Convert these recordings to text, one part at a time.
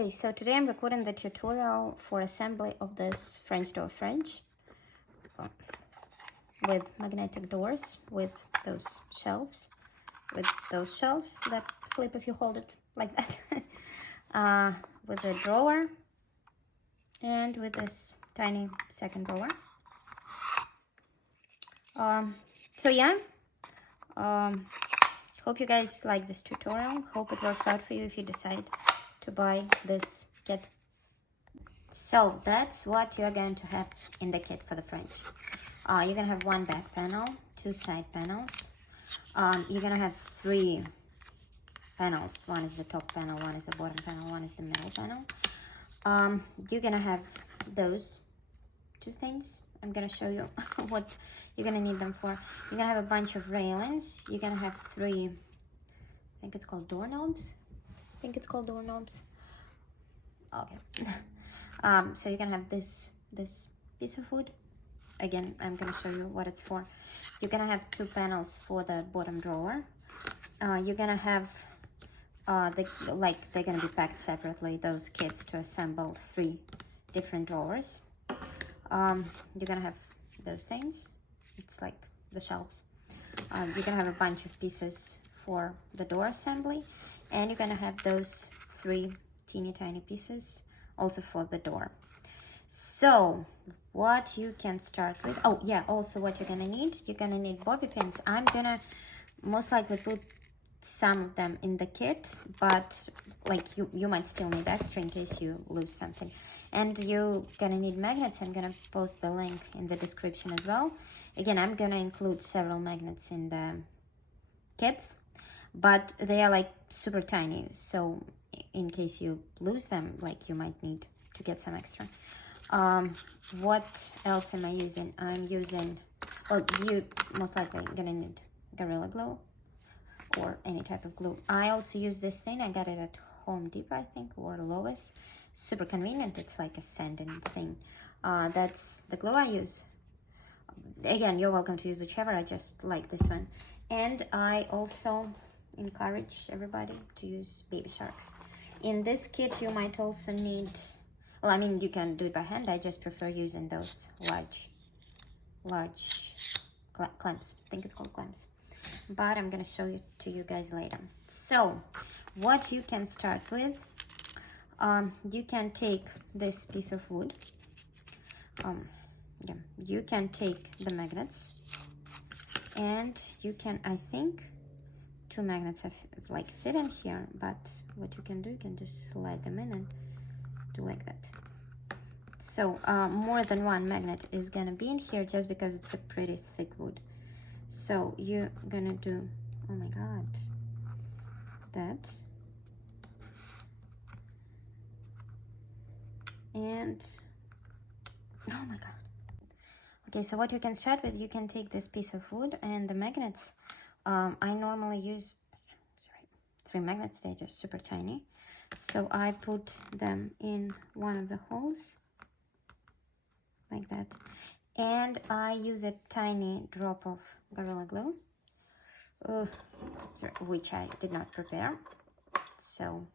Okay, so today I'm recording the tutorial for assembly of this French door fridge with magnetic doors, with those shelves that flip if you hold it like that, with a drawer, and with this tiny second drawer. So yeah, hope you guys like this tutorial. Hope it works out for you if you decide to buy this kit. So that's what you're going to have in the kit for the fridge. You're gonna have one back panel, two side panels. You're gonna have three panels. One is the top panel, one is the bottom panel, one is the middle panel. You're gonna have those two things. I'm gonna show you what you're gonna need them for. You're gonna have a bunch of railings. You're gonna have three, I think it's called doorknobs. Okay. So you're gonna have this piece of wood. Again, I'm gonna show you what it's for. You're gonna have two panels for the bottom drawer. You're gonna have they're gonna be packed separately, those kits, to assemble three different drawers. You're gonna have those things. It's like the shelves. You're gonna have a bunch of pieces for the door assembly, and you're gonna have those three teeny tiny pieces also for the door. So what you can start with, oh yeah, also what you're gonna need bobby pins. I'm gonna most likely put some of them in the kit, but like you might still need extra in case you lose something. And you're gonna need magnets. I'm gonna post the link in the description as well. Again, I'm gonna include several magnets in the kits, but they are like super tiny, so in case you lose them, like you might need to get some extra. What else am I using? I'm using, well, you most likely gonna need Gorilla Glue or any type of glue. I also use this thing. I got it at Home Depot, I think, or Lowe's. Super convenient. It's like a sanding thing. That's the glue I use. Again, you're welcome to use whichever. I just like this one. And I also encourage everybody to use baby sharks. In this kit, you might also need, well, I mean, you can do it by hand. I just prefer using those large clamps. I think it's called clamps. But I'm going to show it to you guys later. So, what you can start with, you can take this piece of wood. Yeah, you can take the magnets. And you can, I think, two magnets have like fit in here, but what you can do, you can just slide them in and do like that. So more than one magnet is gonna be in here just because it's a pretty thick wood. So you're gonna do, oh my god, that, and oh my god. Okay, so what you can start with, you can take this piece of wood and the magnets. I normally use, three magnets. They're just super tiny. So I put them in one of the holes, like that. And I use a tiny drop of Gorilla Glue, which I did not prepare. So,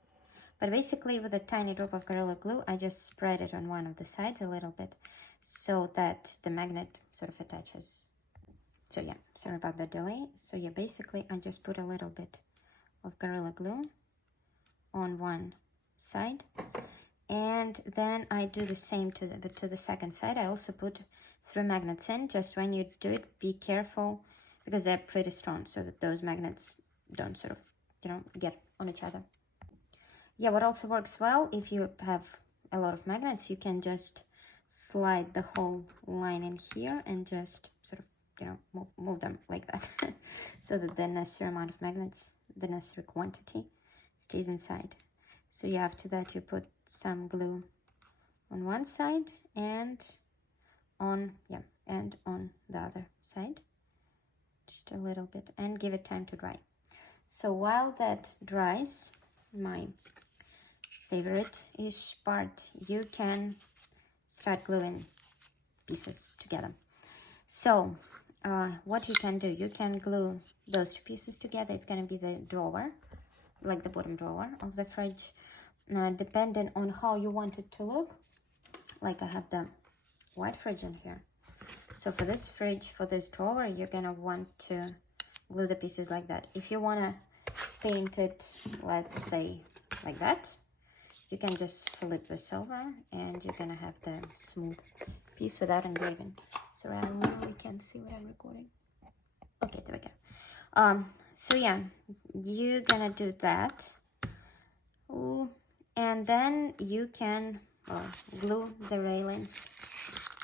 but basically with a tiny drop of Gorilla Glue, I just spread it on one of the sides a little bit so that the magnet sort of attaches. So yeah, sorry about the delay. So yeah, basically I just put a little bit of Gorilla Glue on one side, and then I do the same to the second side. I also put three magnets in. Just when you do it, be careful because they're pretty strong, so that those magnets don't sort of, you know, get on each other. Yeah, what also works well, if you have a lot of magnets, you can just slide the whole line in here and just sort of, you know, move them like that so that the necessary amount of magnets, the necessary quantity, stays inside. So yeah, after that you put some glue on one side and on the other side, just a little bit, and give it time to dry. So while that dries, my favorite-ish part, you can start gluing pieces together. So what you can do, you can glue those two pieces together. It's going to be the drawer, like the bottom drawer of the fridge. Now, depending on how you want it to look, like I have the white fridge in here. So for this fridge, for this drawer, you're gonna want to glue the pieces like that. If you wanna paint it, let's say like that, you can just flip this over and you're gonna have the smooth piece without engraving. So I really can't see what I'm recording. Okay, there we go. So yeah, you're gonna do that. Ooh, and then you can glue the railings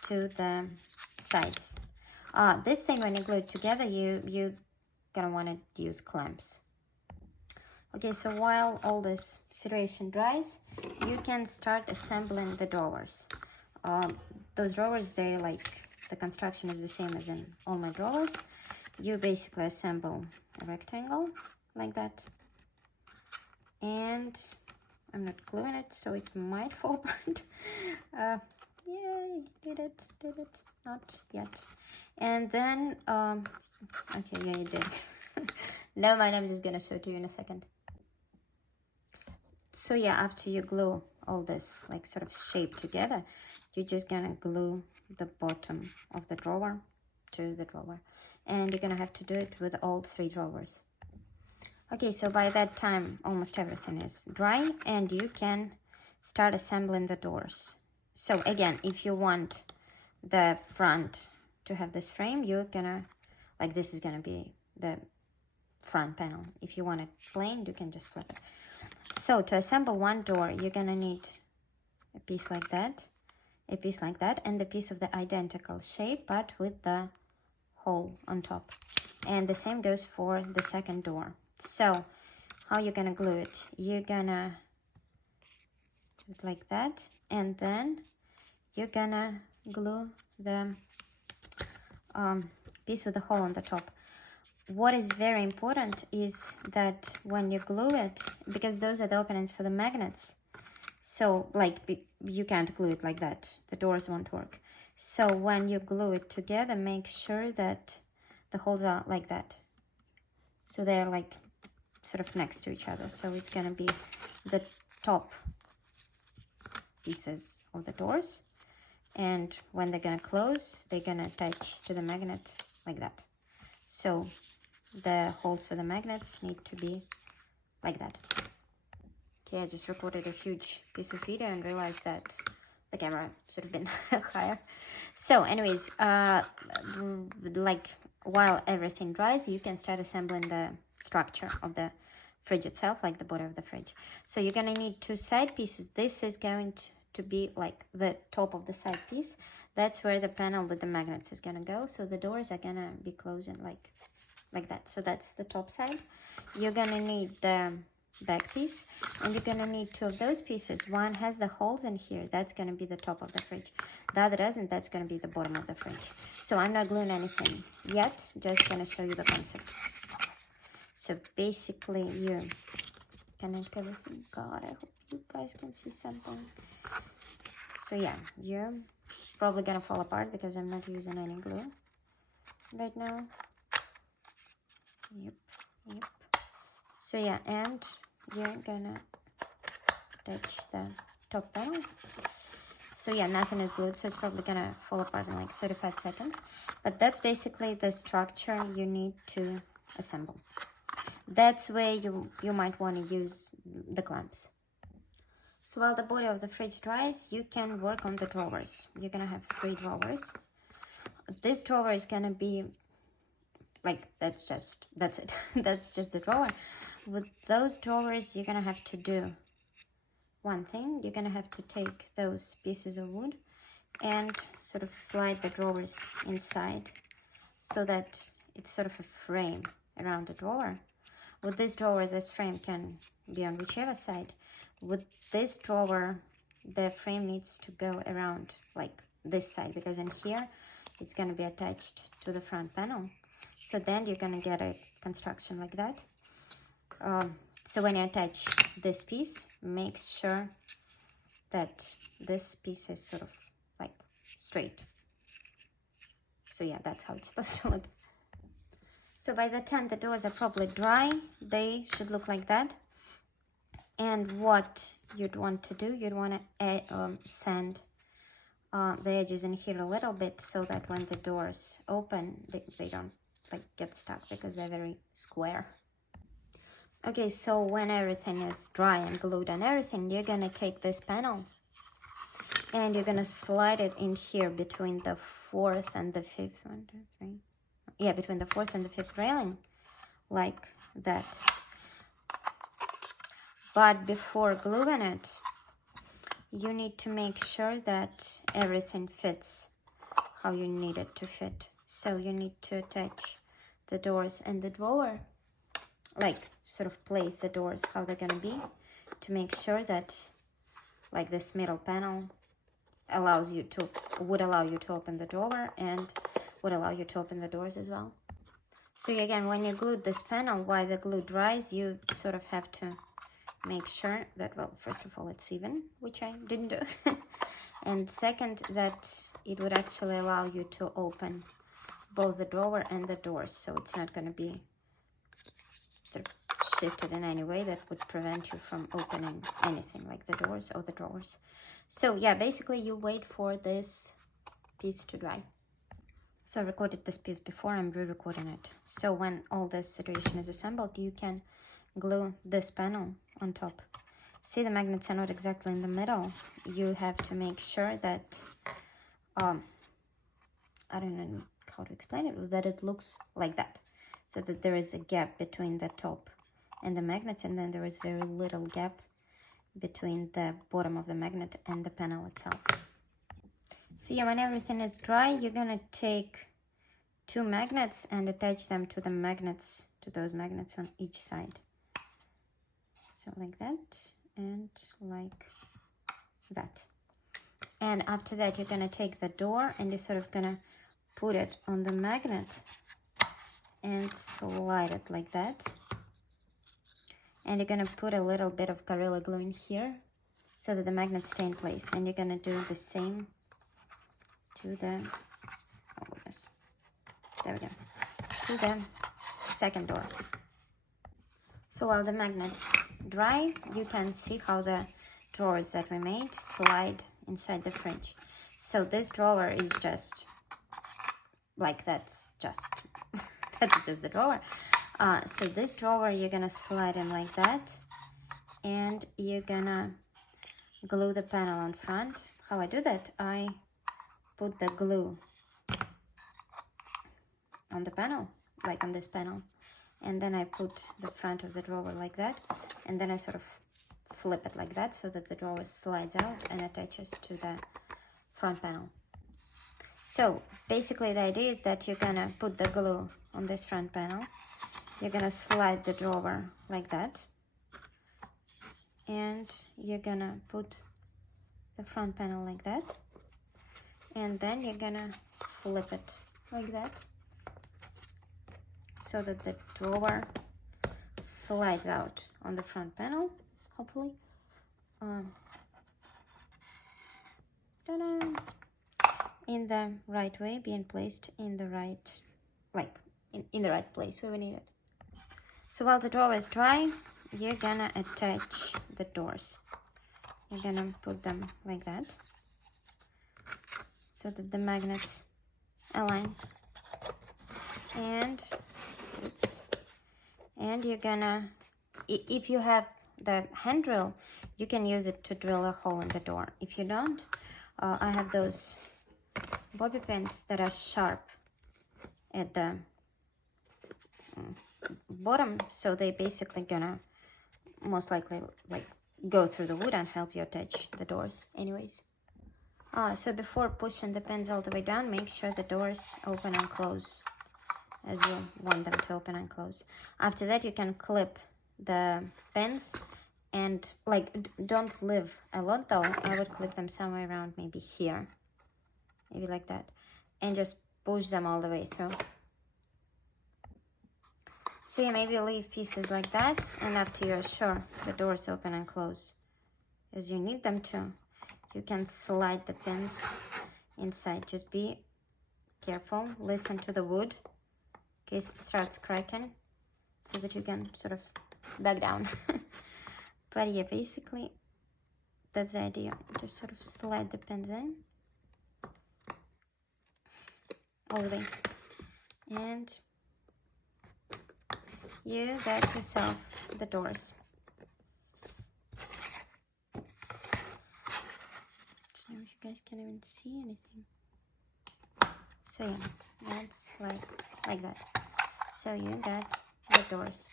to the sides. This thing, when you glue it together, you're gonna want to use clamps. Okay, so while all this situation dries, you can start assembling the drawers. Those drawers, they like, the construction is the same as in all my drawers. You basically assemble a rectangle like that, and I'm not gluing it, so it might fall apart. Yay, did it, not yet. And then, okay, yeah, you did. Never mind, I'm just gonna show it to you in a second. So yeah, after you glue all this like sort of shape together, you're just gonna glue the bottom of the drawer to the drawer. And you're gonna have to do it with all 3 drawers. Okay, so by that time, almost everything is dry and you can start assembling the doors. So again, if you want the front to have this frame, you're gonna, like, this is gonna be the front panel. If you want it plain, you can just flip it. So to assemble one door, you're gonna need a piece like that, a piece like that, and a piece of the identical shape, but with the hole on top. And the same goes for the second door. So how you're gonna glue it? You're gonna do it like that, and then you're gonna glue the piece with the hole on the top. What is very important is that when you glue it, because those are the openings for the magnets, so like you can't glue it like that, the doors won't work. So when you glue it together, make sure that the holes are like that, so they're like sort of next to each other. So it's gonna be the top pieces of the doors, and when they're gonna close, they're gonna attach to the magnet like that. So the holes for the magnets need to be like that. Okay, I just recorded a huge piece of video and realized that the camera should have been higher. So anyways, like while everything dries, you can start assembling the structure of the fridge itself, like the body of the fridge. So you're gonna need 2 side pieces. This is going to be like the top of the side piece. That's where the panel with the magnets is gonna go. So the doors are gonna be closing like that. So that's the top side. You're gonna need the back piece, and you're gonna need 2 of those pieces. One has the holes in here, that's gonna be the top of the fridge. The other doesn't, that's gonna be the bottom of the fridge. So I'm not gluing anything yet, just gonna show you the concept. So basically you connect everything. God, I hope you guys can see something. So yeah, you're probably gonna fall apart because I'm not using any glue right now. Yep. So yeah, and you're gonna touch the top panel. So yeah, nothing is glued, so it's probably gonna fall apart in like 35 seconds. But that's basically the structure you need to assemble. That's where you might want to use the clamps. So while the body of the fridge dries, you can work on the drawers. You're gonna have 3 drawers. This drawer is gonna be like, that's it. That's just the drawer. With those drawers, you're gonna have to do one thing. You're gonna have to take those pieces of wood and sort of slide the drawers inside so that it's sort of a frame around the drawer. With this drawer, this frame can be on whichever side. With this drawer, the frame needs to go around like this side, because in here it's going to be attached to the front panel. So then you're going to get a construction like that. So when you attach this piece, make sure that this piece is sort of like straight. So yeah, that's how it's supposed to look. So by the time the doors are probably dry, they should look like that. And what you'd want to do, you'd want to sand the edges in here a little bit so that when the doors open, they don't like get stuck because they're very square. Okay, so when everything is dry and glued and everything, you're gonna take this panel and you're gonna slide it in here between the 4th and the 5th, 1, 2, 3. Yeah, between the 4th and the 5th railing, like that. But before gluing it, you need to make sure that everything fits how you need it to fit. So you need to attach the doors and the drawer, like sort of place the doors how they're gonna be, to make sure that like this middle panel would allow you to open the drawer and would allow you to open the doors as well. So again, when you glue this panel, while the glue dries, you sort of have to make sure that, well, first of all, it's even, which I didn't do. And second, that it would actually allow you to open both the drawer and the doors. So it's not going to be sort of shifted in any way that would prevent you from opening anything like the doors or the drawers. So yeah, basically you wait for this piece to dry. So I recorded this piece before, I'm re-recording it. So when all this situation is assembled, you can glue this panel on top. See, the magnets are not exactly in the middle. You have to make sure that, I don't know how to explain it, was that it looks like that. So that there is a gap between the top and the magnets, and then there is very little gap between the bottom of the magnet and the panel itself. So yeah, when everything is dry, you're gonna take 2 magnets and attach them to the magnets, to those magnets on each side. So like that and like that. And after that, you're gonna take the door and you're sort of gonna put it on the magnet and slide it like that. And you're gonna put a little bit of Gorilla Glue in here so that the magnets stay in place. And you're gonna do the same to the, oh goodness, there we go, to the second door. So while the magnets dry, you can see how the drawers that we made slide inside the fridge. So this drawer is just like that's just the drawer. So this drawer you're gonna slide in like that, and you're gonna glue the panel on front. How I do that, I put the glue on the panel, like on this panel, and then I put the front of the drawer like that, and then I sort of flip it like that so that the drawer slides out and attaches to the front panel. So basically the idea is that you're gonna put the glue on this front panel, you're gonna slide the drawer like that, and you're gonna put the front panel like that, and then you're gonna flip it like that so that the drawer slides out on the front panel, hopefully. Ta-da! In the right way, being placed in the right, like in the right place where we need it. So while the drawer is dry, you're gonna attach the doors. You're gonna put them like that so that the magnets align, and oops, and you're gonna, if you have the hand drill, you can use it to drill a hole in the door. If you don't, I have those bobby pins that are sharp at the bottom, so they basically gonna most likely like go through the wood and help you attach the doors anyways. So before pushing the pins all the way down, make sure the doors open and close as you want them to open and close. After that, you can clip the pins, and like don't leave a lot though. I would clip them somewhere around maybe here, maybe like that, and just push them all the way through. So you maybe leave pieces like that, and after you're sure the doors open and close as you need them to, you can slide the pins inside. Just be careful, listen to the wood in case it starts cracking, so that you can sort of back down. But yeah, basically that's the idea. Just sort of slide the pins in all the way, and you got yourself the doors. So if you guys can't even see anything. So yeah, that's like that. So you got the doors.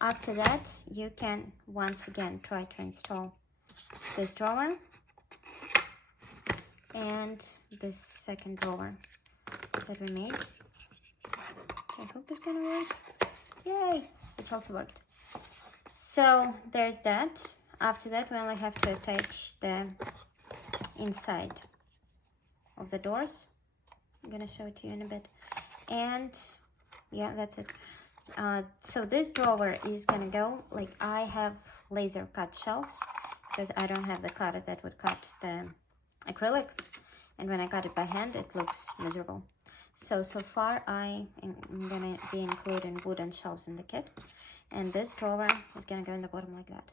After that, you can once again try to install this drawer and this second drawer that we made. I hope it's gonna work. Yay! It also worked. So there's that. After that, we only have to attach the inside of the doors. I'm gonna show it to you in a bit. And yeah, that's it. So this drawer is gonna go, like, I have laser cut shelves because I don't have the cutter that would cut the acrylic, and when I cut it by hand it looks miserable. So far I am gonna be including wooden shelves in the kit, and this drawer is gonna go in the bottom like that.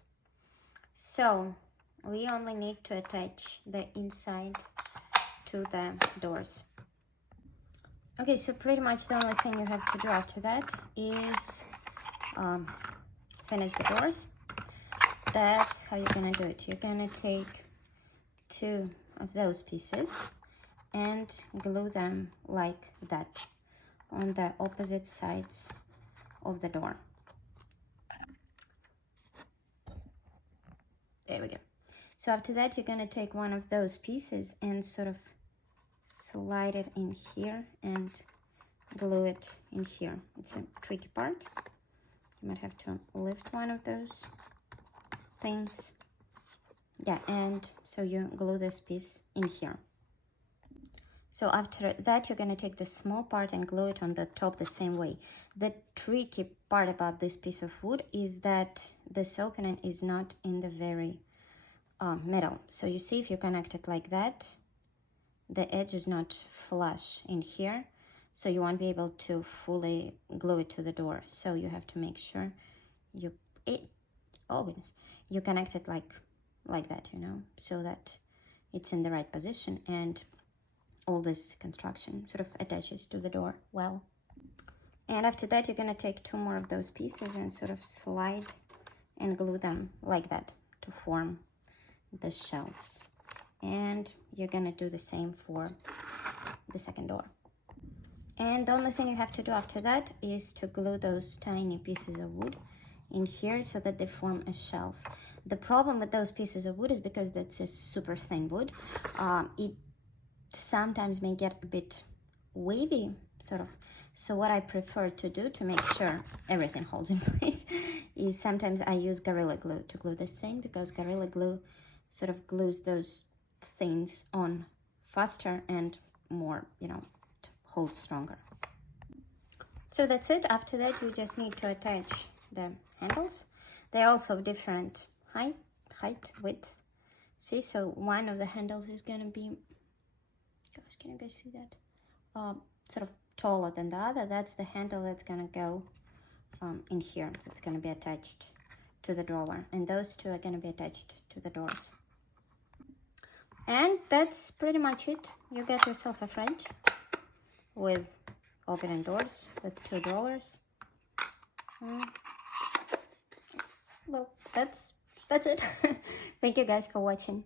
So we only need to attach the inside to the doors. Okay, so pretty much the only thing you have to do after that is finish the doors. That's how you're gonna do it. You're gonna take two of those pieces and glue them like that on the opposite sides of the door. There we go. So after that, you're gonna take one of those pieces and sort of slide it in here and glue it in here. It's a tricky part. You might have to lift one of those things. Yeah, and so you glue this piece in here. So after that, you're gonna take the small part and glue it on the top the same way. The tricky part about this piece of wood is that this opening is not in the very middle. So you see, if you connect it like that, the edge is not flush in here, so you won't be able to fully glue it to the door. So you have to make sure you connect it like that, you know, so that it's in the right position and all this construction sort of attaches to the door well. And after that, you're gonna take two more of those pieces and sort of slide and glue them like that to form the shelves. And you're gonna do the same for the second door. And the only thing you have to do after that is to glue those tiny pieces of wood in here so that they form a shelf. The problem with those pieces of wood is because that's a super thin wood, it sometimes may get a bit wavy, sort of. So what I prefer to do to make sure everything holds in place is sometimes I use Gorilla Glue to glue this thing, because Gorilla Glue sort of glues those things on faster and more, you know, to hold stronger. So that's it. After that, you just need to attach the handles. They're also different height, width. See, so one of the handles is gonna be, gosh, can you guys see that? Sort of taller than the other. That's the handle that's gonna go in here. It's gonna be attached to the drawer, and those two are gonna be attached to the doors. And that's pretty much it. You get yourself a fridge with opening doors with two drawers. Well, that's it. Thank you guys for watching.